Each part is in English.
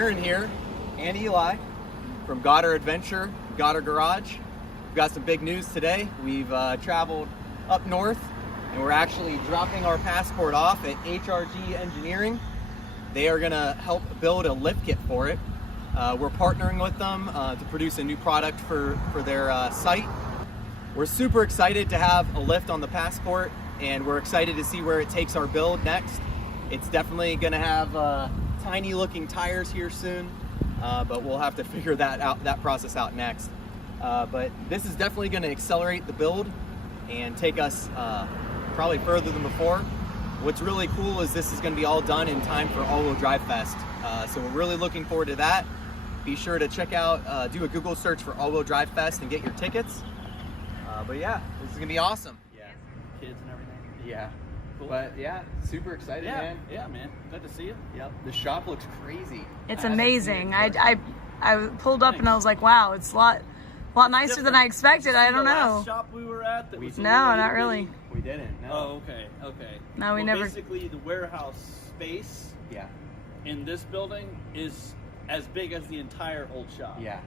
Aaron here and Eli from Goddard Adventure, Goddard Garage. We've got some big news today. We've traveled up north and we're actually dropping our passport off at HRG Engineering. They are gonna help build a lift kit for it. We're partnering with them to produce a new product for their site. We're super excited to have a lift on the passport, and we're excited to see where it takes our build next. It's definitely gonna have tiny looking tires here soon, but we'll have to figure that process out next. But this is definitely gonna accelerate the build and take us probably further than before. What's really cool is this is gonna be all done in time for All-Wheel-Drive Fest. So we're really looking forward to that. Be sure to check out, do a Google search for All-Wheel-Drive Fest and get your tickets. But yeah, this is gonna be awesome. Yeah, kids and everything. Yeah. Cool. But yeah, super excited, man. Yeah, man. Good to see you. Yep. The shop looks crazy. It's amazing. I pulled up and I was like, wow, it's a lot nicer than I expected. I don't The know. last shop we were at. That was No, not really. We didn't. No. Oh, okay. No, we never. Basically, the warehouse space Yeah. in this building is as big as the entire old shop. Yeah.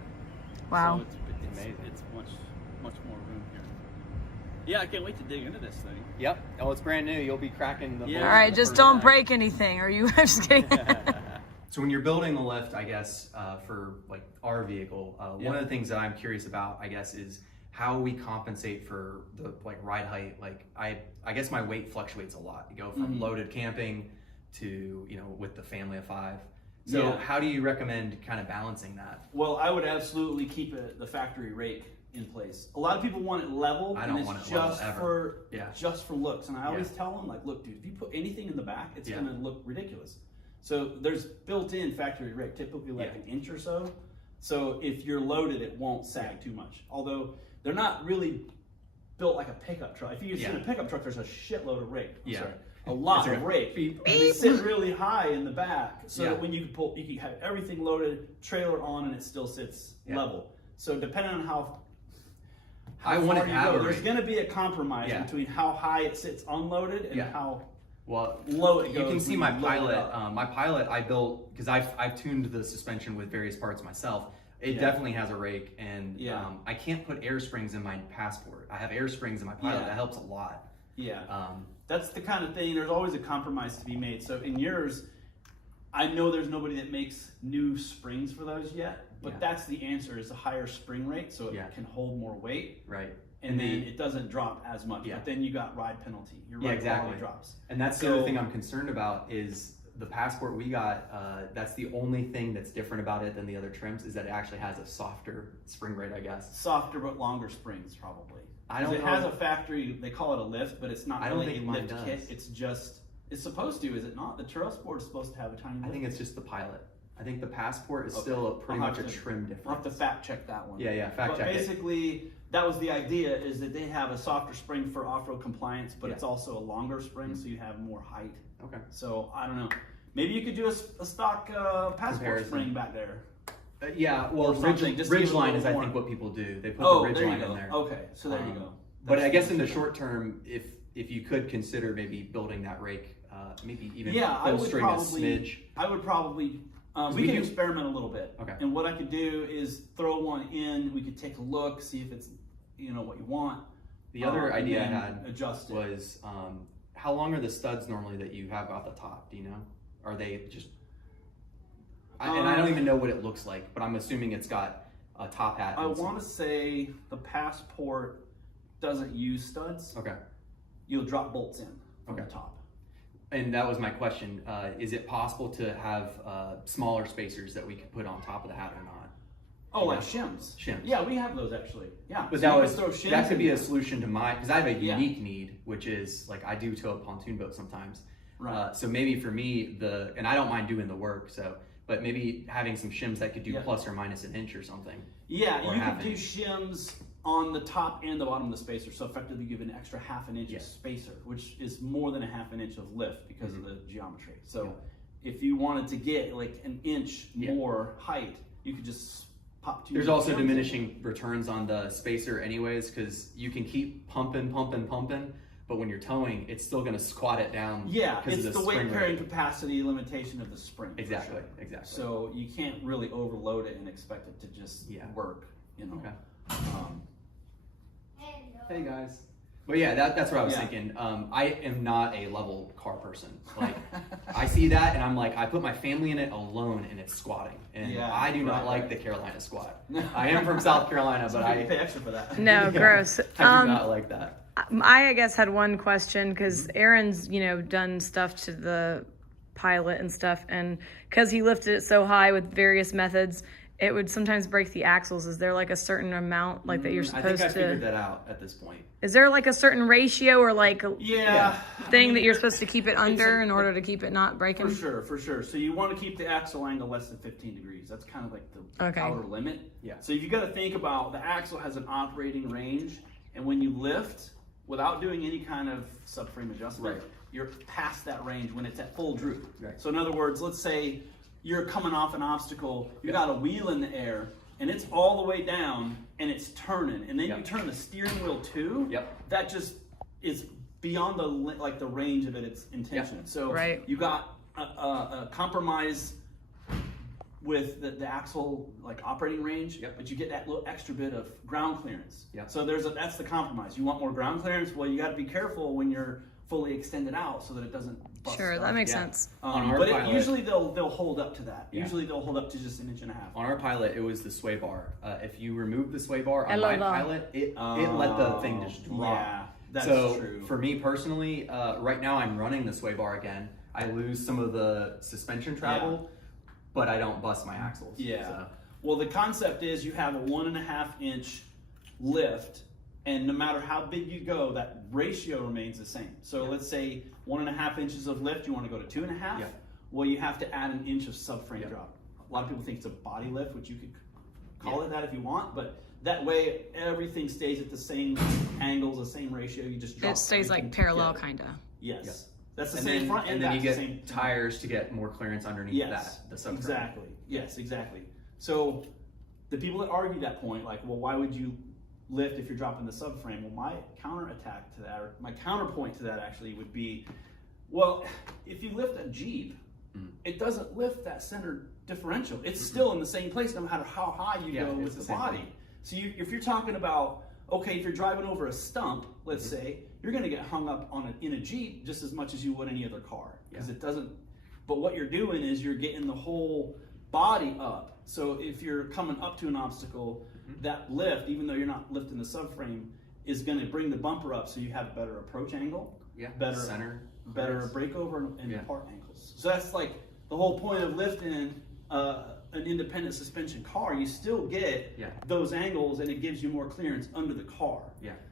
Wow. So it's amazing. It's much more room here. Yeah, I can't wait to dig into this thing. Yep. Oh, it's brand new. You'll be cracking the. Yeah. All right, just don't break anything. Are you just kidding? So when you're building a lift, I guess for like our vehicle, one of the things that I'm curious about, I guess, is how we compensate for the like ride height. Like I guess my weight fluctuates a lot. You go from loaded camping to with the family of 5. So how do you recommend kind of balancing that? Well, I would absolutely keep the factory rake in place. A lot of people want it level. I don't want it level ever. Just for looks. And I always tell them, like, look, dude, if you put anything in the back, it's going to look ridiculous. So there's built-in factory rake, typically like an inch or so. So if you're loaded, it won't sag too much. Although they're not really built like a pickup truck. If you've seen a pickup truck, there's a shitload of rake. A lot of rake. And they sit really high in the back, so that when you can have everything loaded, trailer on, and it still sits level. So depending on how I want to have there's going to be a compromise between how high it sits unloaded and how low it goes. You can see my Pilot. My Pilot I built because I've tuned the suspension with various parts myself. It definitely has a rake, and I can't put air springs in my Passport. I have air springs in my Pilot. That helps a lot. That's the kind of thing. There's always a compromise to be made. So in yours, I know there's nobody that makes new springs for those yet, but that's the answer: is a higher spring rate, so it can hold more weight. Right. And then it doesn't drop as much. But then you got ride penalty. Your ride quality drops. And that's the other thing I'm concerned about is the Passport we got. That's the only thing that's different about it than the other trims is that it actually has a softer spring rate, I guess. Softer but longer springs, probably. I don't know. It has a factory, they call it a lift, but it's not really a lift kit. It's supposed to, is it not? The Trailsport is supposed to have a tiny lift. I think it's just the Pilot. I think the Passport is still pretty much a trim difference. I'll have to fact check that one. Fact check it. Basically, that was the idea, is that they have a softer spring for off-road compliance, but it's also a longer spring, so you have more height. Okay. So, I don't know. Maybe you could do a stock Passport spring back there. Ridgeline is, I think, what people do. They put the Ridgeline in there. Okay, so there you go. But I guess in the short term, if you could consider maybe building that rake, maybe even bolstering a smidge. I would probably, we can experiment a little bit. Okay. And what I could do is throw one in, we could take a look, see if it's, what you want. The other idea I had adjust it. was, how long are the studs normally that you have out the top? Do you know? Are they just... and I don't even know what it looks like, but I'm assuming it's got a top hat. I want to say the Passport doesn't use studs. Okay. You'll drop bolts in from the top. And that was my question. Is it possible to have smaller spacers that we could put on top of the hat or not? Oh, like shims. Shims. Yeah, we have those actually. Yeah. But so that could be a solution to because I have a unique need, which is like I do tow a pontoon boat sometimes. Right. So maybe for me, and I don't mind doing the work, but maybe having some shims that could do plus or minus an inch or something. Yeah, you could do shims on the top and the bottom of the spacer, so effectively give an extra half an inch of spacer, which is more than a half an inch of lift because of the geometry. So if you wanted to get like an inch more height, you could just pop two. There's also diminishing returns on the spacer anyways, because you can keep pumping, but when you're towing, it's still going to squat it down. Yeah, it's of the weight spring carrying rate. capacity limitation of the spring. Exactly, sure. exactly. So you can't really overload it and expect it to just work, you know. Okay. Hey guys. But yeah, that's what I was thinking. I am not a level car person. Like, I see that and I'm like, I put my family in it alone and it's squatting. And I do not like the Carolina squat. I am from South Carolina, but I pay extra for that. No, gross. I do not like that. I guess had one question because Aaron's, done stuff to the Pilot and stuff, and because he lifted it so high with various methods, it would sometimes break the axles. Is there like a certain amount that you're supposed to? I think I figured that out at this point. Is there like a certain ratio or like thing that you're supposed to keep it under in order to keep it not breaking? For sure. So you want to keep the axle angle less than 15 degrees. That's kind of like the outer limit. Yeah. So you got to think about the axle has an operating range, and when you lift without doing any kind of subframe adjustment, you're past that range when it's at full droop. Right. So in other words, let's say you're coming off an obstacle, you got a wheel in the air, and it's all the way down, and it's turning, and then you turn the steering wheel too. That just is beyond the range of its intention. So you got a compromise with the axle operating range, but you get that little extra bit of ground clearance. So that's the compromise. You want more ground clearance? Well, you got to be careful when you're fully extended out so that it doesn't bust Sure, that makes sense. But usually they'll hold up to that. Usually they'll hold up to just 1.5 inches. On our Pilot, it was the sway bar. If you remove the sway bar on my Pilot, it let the thing just drop. Yeah, that's true. For me personally, right now I'm running the sway bar again. I lose some of the suspension travel, but I don't bust my axles. Yeah. So. Well, the concept is you have a 1.5 inch lift, and no matter how big you go, that ratio remains the same. So let's say 1.5 inches of lift, you want to go to 2.5. Well, you have to add 1 inch of subframe drop. A lot of people think it's a body lift, which you could call it that if you want, but that way everything stays at the same angles, the same ratio. You just drop. It stays like parallel, kind of. Yes. That's the same front and then you get tires to get more clearance underneath the subframe. Exactly. Yes, exactly. So the people that argue that point, like, well, why would you lift if you're dropping the subframe? Well, my counterattack to that, or my counterpoint to that actually would be, well, if you lift a Jeep, it doesn't lift that center differential. It's still in the same place no matter how high you go with the body. So if you're talking about, okay, if you're driving over a stump, let's say, you're going to get hung up in a Jeep just as much as you would any other car, because it doesn't. But what you're doing is you're getting the whole body up. So if you're coming up to an obstacle, that lift, even though you're not lifting the subframe, is going to bring the bumper up, so you have a better approach angle, better center, better breakover and depart angles. So that's like the whole point of lifting an independent suspension car. You still get those angles, and it gives you more clearance under the car.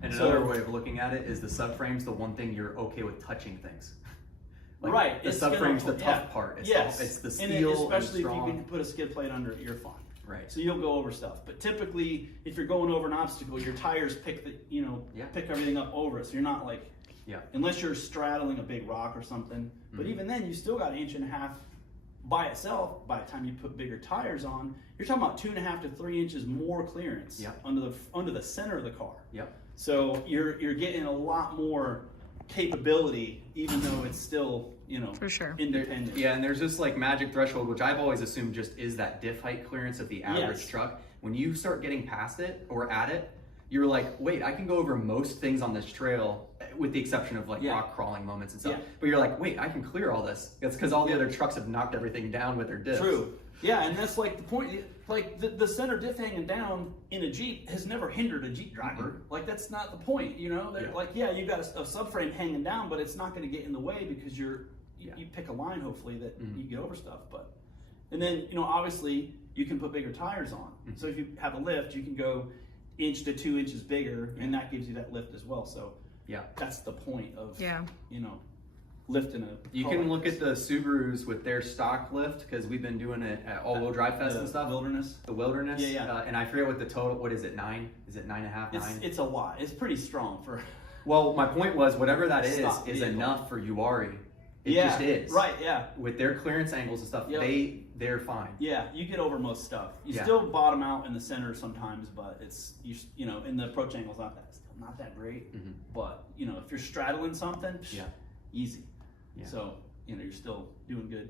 And another way of looking at it is the subframe's the one thing you're okay with touching things. Like, the subframe's the tough part. It's the steel, and especially and if you can put a skid plate under it, you're fine. Right. So you'll go over stuff. But typically, if you're going over an obstacle, your tires pick everything up over it. So you're not like, unless you're straddling a big rock or something. But even then, you still got 1.5 inches by itself. By the time you put bigger tires on, you're talking about 2.5 to 3 inches more clearance under the center of the car. So you're getting a lot more capability, even though it's still for sure independent. And there's this like magic threshold, which I've always assumed just is that diff height clearance of the average truck. When you start getting past it or at it, you're like, wait, I can go over most things on this trail, with the exception of like rock crawling moments and stuff. But you're like, wait, I can clear all this. It's because all the other trucks have knocked everything down with their diffs. True. Yeah, and that's like the point. Like the center diff hanging down in a Jeep has never hindered a Jeep driver. Like that's not the point, Like you got a subframe hanging down, but it's not going to get in the way because you pick a line hopefully that you get over stuff. But and then obviously you can put bigger tires on. So if you have a lift, you can go 1 inch to 2 inches bigger, and that gives you that lift as well. So that's the point of lifting a You can look at the Subarus with their stock lift, because we've been doing it at All-Wheel Drive Fest and stuff. The Wilderness. And I forget what the total, what is it, 9? Is it 9.5, 9? It's a lot. It's pretty strong for... Well, my point was, whatever that is enough for Uari. It just is. Right, With their clearance angles and stuff, they're fine. Yeah, you get over most stuff. You still bottom out in the center sometimes, but it's, in the approach angle's not that. not that great. Mm-hmm. But you know, if you're straddling something, easy. Yeah. So you know, you're still doing good.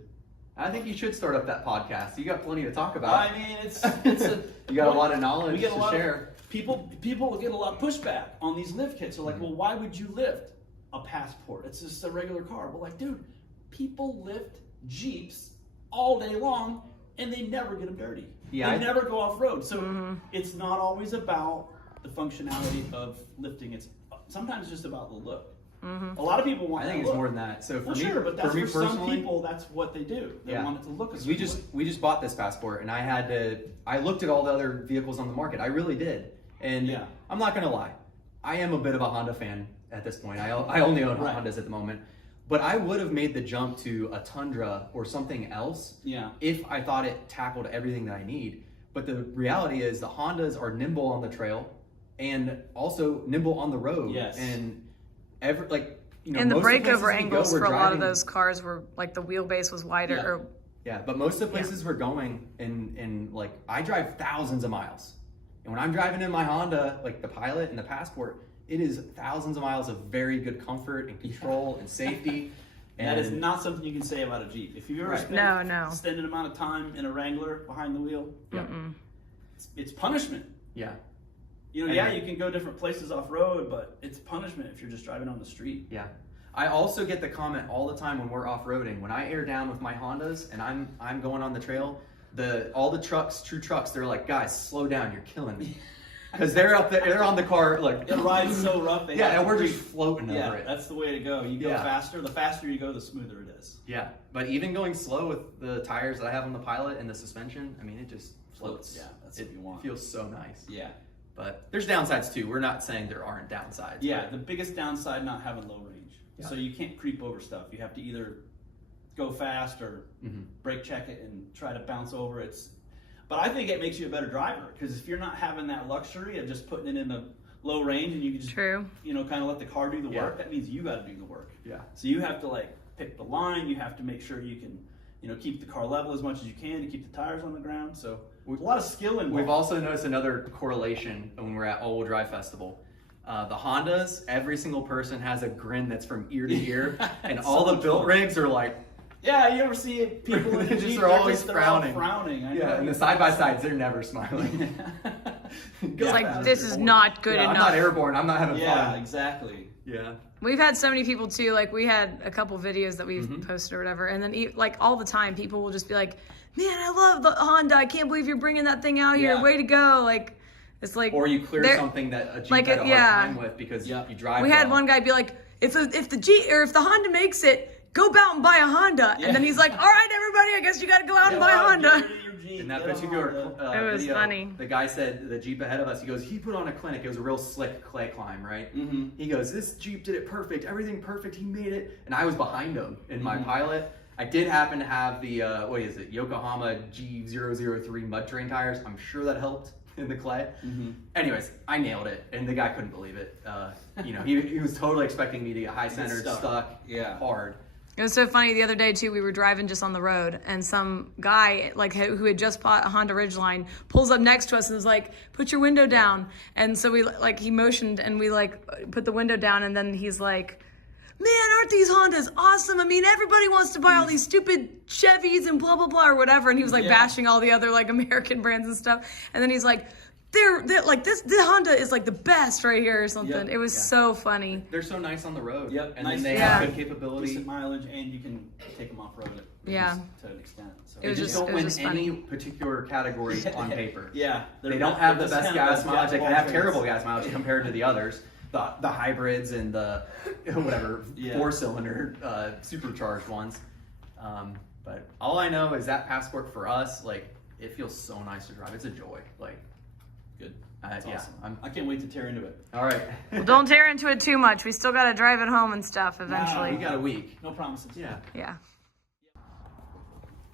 I think you should start up that podcast. You got plenty to talk about. I mean, it's a you got a lot of knowledge we get a to lot share. Of, people get a lot of pushback on these lift kits. They're like, well, why would you lift a Passport? It's just a regular car. But like, dude, people lift Jeeps all day long and they never get them dirty. Yeah, they never go off road. So it's not always about the functionality of lifting. It's sometimes just about the look. A lot of people want. I think it's more than that. So for me, sure, but that's for me for some personally, people, that's what they do. They want it to look. We just bought this Passport, and I looked at all the other vehicles on the market. I really did, and I'm not gonna lie, I am a bit of a Honda fan at this point. I only own Hondas at the moment, but I would have made the jump to a Tundra or something else if I thought it tackled everything that I need. But the reality is the Hondas are nimble on the trail and also nimble on the road. Yes. And and the breakover angles for a lot of those cars were like the wheelbase was wider. But most of the places we're going, and like I drive thousands of miles, and when I'm driving in my Honda, like the Pilot and the Passport, it is thousands of miles of very good comfort and control and safety. And that is not something you can say about a Jeep. If you've ever spent an extended amount of time in a Wrangler behind the wheel, it's punishment. Yeah. You know, you can go different places off road, but it's punishment if you're just driving on the street. Yeah. I also get the comment all the time when we're off-roading. When I air down with my Hondas and I'm going on the trail, all the trucks, true trucks, they're like, guys, slow down, you're killing me. Because they're up there, they're on the car, like it rides so rough. And we're just floating over it. That's the way to go. You go faster. The faster you go, the smoother it is. Yeah, but even going slow with the tires that I have on the Pilot and the suspension, I mean, it just floats. Yeah, that's what you want. It feels so nice. Yeah. But there's downsides too. We're not saying there aren't downsides. Yeah, the biggest downside, not having low range. Yeah. So you can't creep over stuff. You have to either go fast or brake check it and try to bounce over it. But I think it makes you a better driver, because if you're not having that luxury of just putting it in a low range and you can just, you know, kind of let the car do the work, that means you got to do the work. Yeah. So you have to like pick the line. You have to make sure you can, you know, keep the car level as much as you can to keep the tires on the ground. So a lot of skill involved. We've also noticed another correlation when we're at All-Wheel Drive Festival. The Hondas, every single person has a grin that's from ear to ear, and all the built rigs are like, yeah, you ever see people in the Jeep, they're always frowning. Yeah, and the side-by-sides, they're never smiling. It's like, this is not good enough. I'm not airborne, I'm not having fun. Yeah, exactly. Yeah. We've had so many people too, like we had a couple videos that we've posted or whatever, and then like all the time people will just be like, man, I love the Honda, I can't believe you're bringing that thing out here, way to go. Like, it's like, or you clear something that a Jeep had a hard time with because you drive. We had one guy be like, if the Jeep or if the Honda makes it, go out and buy a Honda. And then he's like, all right, everybody, I guess you got to go out and buy a Honda. In that particular it was video, funny. The guy said, the Jeep ahead of us, he goes, he put on a clinic. It was a real slick clay climb, right? He goes, this Jeep did it perfect. Everything perfect. He made it. And I was behind him in my Pilot. I did happen to have the, Yokohama G003 mud terrain tires. I'm sure that helped in the clay. Anyways, I nailed it, and the guy couldn't believe it. You know, he was totally expecting me to get high-centered, stuck hard. It was so funny the other day too. We were driving just on the road, and some guy like who had just bought a Honda Ridgeline pulls up next to us and is like, "Put your window down." And so we like he motioned, and we like put the window down, and then he's like, "Man, aren't these Hondas awesome? I mean, everybody wants to buy all these stupid Chevys and blah blah blah or whatever." And he was like bashing all the other like American brands and stuff. And then he's like, They're like this. The Honda is like the best right here or something. It was so funny. They're so nice on the road. Yep, and then they have good capability, decent mileage, and you can take them off road. To an extent. So they just don't win any particular category on paper. They don't have the best gas mileage. They have terrible gas mileage compared to the others. The hybrids and the whatever 4-cylinder supercharged ones. But all I know is that Passport for us, like, it feels so nice to drive. It's a joy. Like. Good. That's awesome. I can't wait to tear into it. All right. Well, don't tear into it too much. We still got to drive it home and stuff eventually. We got a week. No promises. Yeah.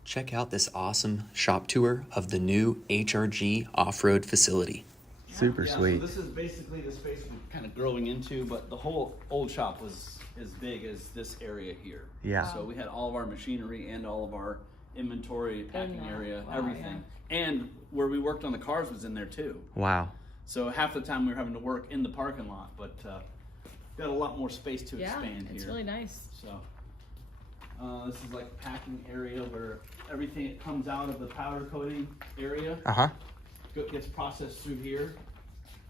Check out this awesome shop tour of the new HRG off-road facility. Super sweet. So this is basically the space we're kind of growing into, but the whole old shop was as big as this area here. Yeah. So we had all of our machinery and all of our inventory, packing area, everything. And where we worked on the cars was in there too. Wow. So half the time we were having to work in the parking lot, but got a lot more space to expand here. It's really nice. So this is like a packing area where everything that comes out of the powder coating area gets processed through here.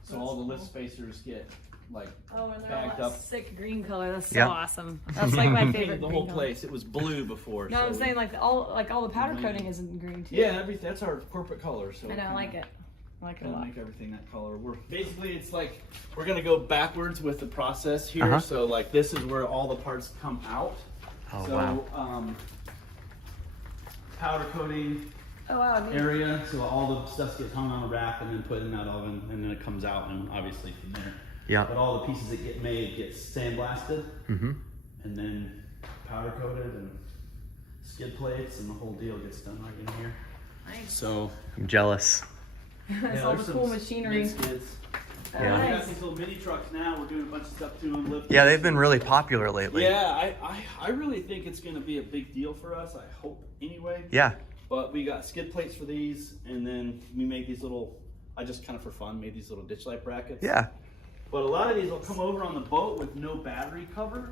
So all the lift spacers get like and they're bagged all up. that sick green color. That's so awesome. That's like my favorite. The green whole color. place. It was blue before. No, so I'm saying like all the powder coating is in green too. Yeah, that's our corporate color. So I know, I like it. I like it a lot. Make everything that color. Basically it's like we're gonna go backwards with the process here. So like this is where all the parts come out. Powder coating area, so all the stuff gets hung on a rack and then put in that oven, and then it comes out, and obviously from there. Yeah. But all the pieces that get made get sandblasted, and then powder coated and skid plates, and the whole deal gets done right in here. Nice. So I'm jealous. That's all the cool machinery. Skids. Oh, We nice. got these little mini trucks now. We're doing a bunch of stuff to them. Yeah, they've been really popular lately. Yeah, I really think it's going to be a big deal for us. I hope anyway. Yeah. But we got skid plates for these, and then we made these little, I just kind of for fun made these little ditch light brackets. Yeah. But a lot of these will come over on the boat with no battery cover.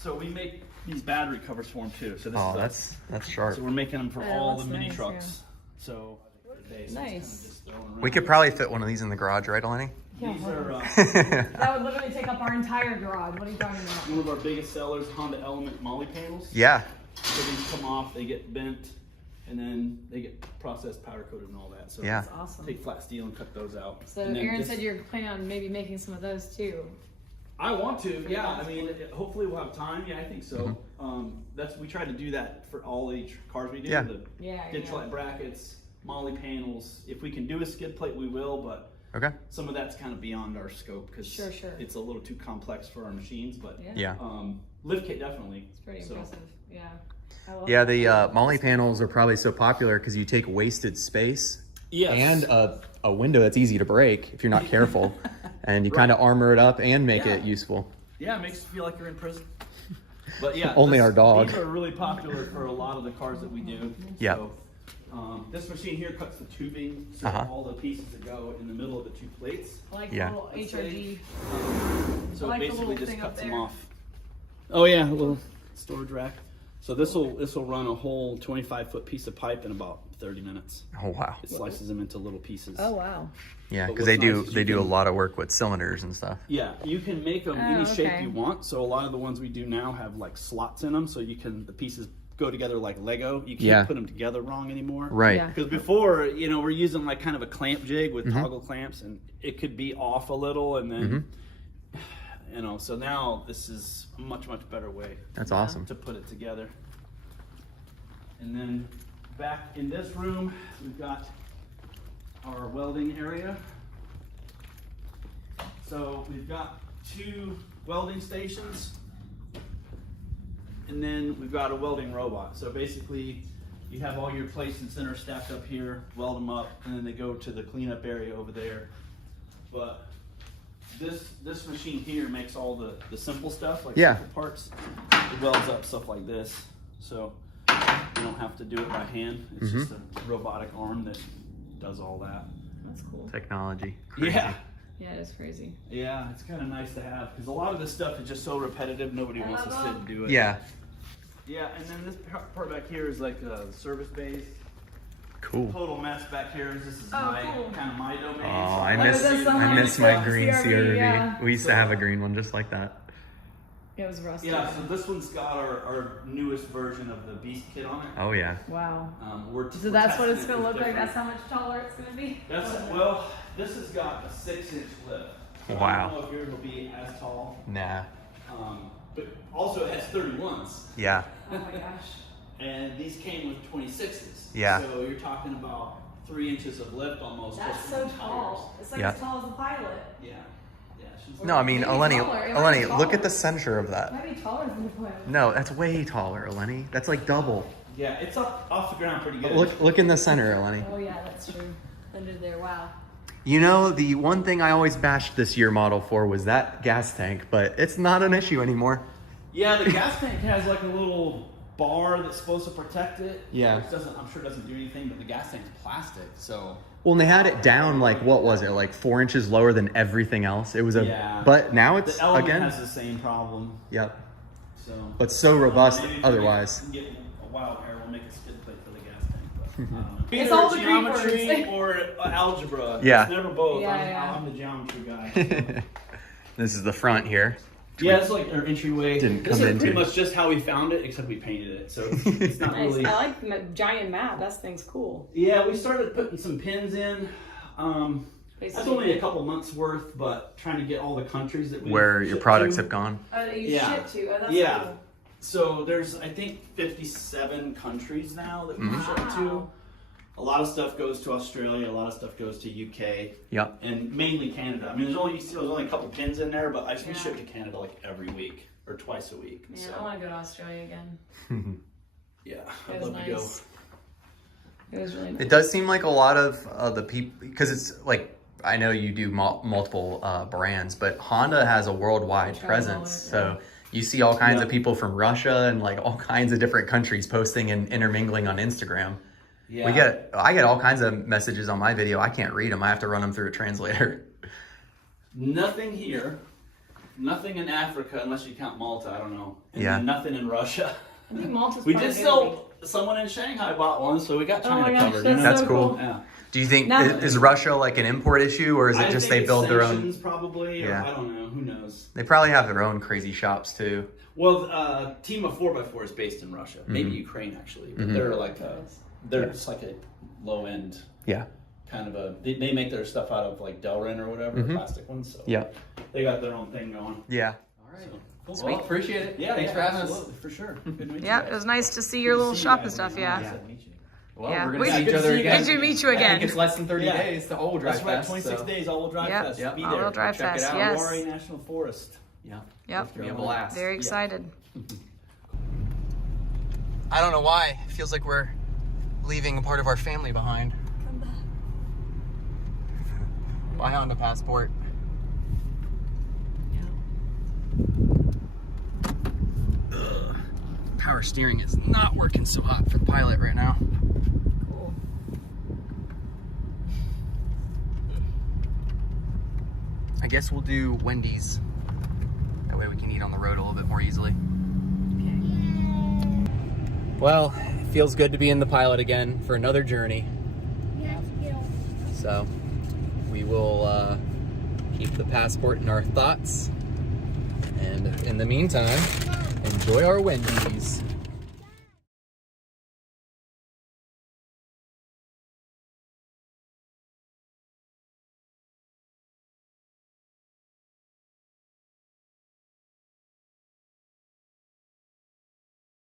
So we make these battery covers for them too. So this that's sharp. So we're making them for all the that's mini nice, trucks. So Nice. We could probably fit one of these in the garage, right, Eleni? These are That would literally take up our entire garage. What are you talking about? one of our biggest sellers, Honda Element Molly panels. Yeah. So these come off, they get bent, and then they get processed, powder coated, and all that. So Yeah. That's awesome. take flat steel and cut those out. So And then Aaron this- said you're planning on maybe making some of those too. I want to, yeah. I mean, hopefully we'll have time. Yeah, I think so. We try to do that for all the cars we do. Yeah. The ditch light brackets, Molly panels. If we can do a skid plate, we will. But some of that's kind of beyond our scope because it's a little too complex for our machines. But lift kit definitely. It's pretty impressive. Yeah. Yeah, the Molly panels are probably so popular because you take wasted space and a window that's easy to break if you're not careful, and you kind of armor it up and make it useful. Yeah, it makes you feel like you're in prison. But yeah, Only our dog. These are really popular for a lot of the cars that we do. Yeah. So, this machine here cuts the tubing, so all the pieces that go in the middle of the two plates. I like the little HRG. So I like it the basically little just thing up cuts them there. off. Oh yeah, a little storage rack. So this will run a whole 25-foot piece of pipe in about 30 minutes. Oh wow. It slices them into little pieces. Oh wow. Yeah, But because they what's nice is do you a can- lot of work with cylinders and stuff. Yeah, you can make them any shape okay. you want. So a lot of the ones we do now have like slots in them, so the pieces go together like Lego. You can't put them together wrong anymore. Right. Yeah. Because before, we're using like kind of a clamp jig with toggle clamps, and it could be off a little, and then so now this is a much better way. That's awesome. To put it together. And then back in this room, we've got our welding area. So we've got 2 welding stations, and then we've got a welding robot. So basically, you have all your plates and centers stacked up here, weld them up, and then they go to the cleanup area over there. But this machine here makes all the simple stuff, like simple parts. It welds up stuff like this. So you don't have to do it by hand. It's just a robotic arm that does all that. That's cool. Technology. Crazy. Yeah. Yeah, it is crazy. Yeah, it's kind of nice to have because a lot of this stuff is just so repetitive. Nobody wants to sit and do it. Yeah. Yeah, and then this part back here is like a service base. Cool. Total mess back here. This is cool. kind of my domain. Oh, so I Look at miss this, I miss my green CRV, CRV. yeah. We used to have a green one just like that. It was rusty. Yeah, so this one's got our newest version of the Beast kit on it. Oh yeah. Wow. So That's what it's going to look like? That's how much taller it's going to be? This has got a 6-inch lift. So Wow. I don't know if yours will be as tall. Nah. But also it has 31s. Yeah. Oh my gosh. And these came with 26s. Yeah. So you're talking about 3 inches of lift almost. That's just so from tires. tall. It's like Yeah. as tall as the pilot. Yeah. Yeah. She's No, I mean, Maybe Eleni, taller. It might be look at taller. the center of It that. might be taller than the pilot. No, that's way taller, Eleni. That's like double. Yeah, it's up off the ground pretty good. Look in the center, Eleni. Oh yeah, that's true. Under there, wow. You know, the one thing I always bashed this year model for was that gas tank, but it's not an issue anymore. Yeah, the gas tank has like a little bar that's supposed to protect it. Yeah. Which doesn't, I'm sure doesn't do anything, but the gas tank's plastic, so. Well, and they had it down like, what was it, like 4 inches lower than everything else. It was but now it's the Element again. has the same problem. Yep. So. But so robust maybe if we otherwise. Get a wild hair, we'll make a skid plate for the gas tank. But, I don't know. It's Either all the Greek geometry words. or algebra. Yeah. It's never both. Yeah, I'm the geometry guy. This is the front here. Yeah, it's like our entryway. Didn't This come is into. pretty much just how we found it, except we painted it, so it's not Nice. really. I like the giant map. That thing's cool. Yeah, we started putting some pins in. That's only a couple months worth, but trying to get all the countries that we Where your ship products to. have gone. That you Yeah. ship to. Oh, that's Yeah. cool. So there's, I think, 57 countries now that we ship to. Wow. A lot of stuff goes to Australia. A lot of stuff goes to UK. Yep. And mainly Canada. I mean, there's only a couple pins in there, but we Yeah. ship to Canada like every week or twice a week. Man, So, I want to go to Australia again. yeah, It I'd was love to go. nice. It was really nice. It does seem like a lot of the people, because it's like, I know you do multiple brands, but Honda has a worldwide presence. So you see all kinds of people from Russia and like all kinds of different countries posting and intermingling on Instagram. Yeah. I get all kinds of messages on my video. I can't read them. I have to run them through a translator. Nothing here. Nothing in Africa, unless you count Malta. I don't know. And Yeah. then nothing in Russia. I think Malta's We part did of sell. Someone in Shanghai bought one, so we got Oh China my gosh, covered. That's so cool. Yeah. Do you think, Now- is Russia like an import issue, or is it I just think they it's build their own? sanctions probably. Or Yeah. I don't know. Who knows? They probably have their own crazy shops too. Well, Team of 4x4 is based in Russia, maybe Mm-hmm. Ukraine actually, but they're like they're just like a low end Yeah. kind of a. They make their stuff out of like Delrin or whatever, plastic ones. So Yeah. they got their own thing going. Yeah. All right. So, Cool. Well, appreciate it. Yeah, Thanks for having us. absolutely, for sure. Good to meet you Yeah, guys. it was nice to see your Good to little see you shop guys and stuff. again. Yeah. Nice to meet you. Well, Yeah. we're We- going to see each good to other see you again. guys. Good to meet you I again. think it's less than 30 Yeah. days to All-Wheel Drive That's right, Fest. 26 so- days, All-Wheel Drive Yep. Fest. Yep. Be All-Wheel there. Drive Check it Fest. out. Yes. Warri National Forest. Yeah. Yep. It's going to be a blast. Very excited. I don't know why. It feels like we're leaving a part of our family behind. Come back. My Honda Passport. Ugh. Power steering is not working so hot for the Pilot right now. Cool. I guess we'll do Wendy's. That way we can eat on the road a little bit more easily. Well, it feels good to be in the Pilot again for another journey. So we will keep the Passport in our thoughts. And in the meantime, enjoy our Wendy's.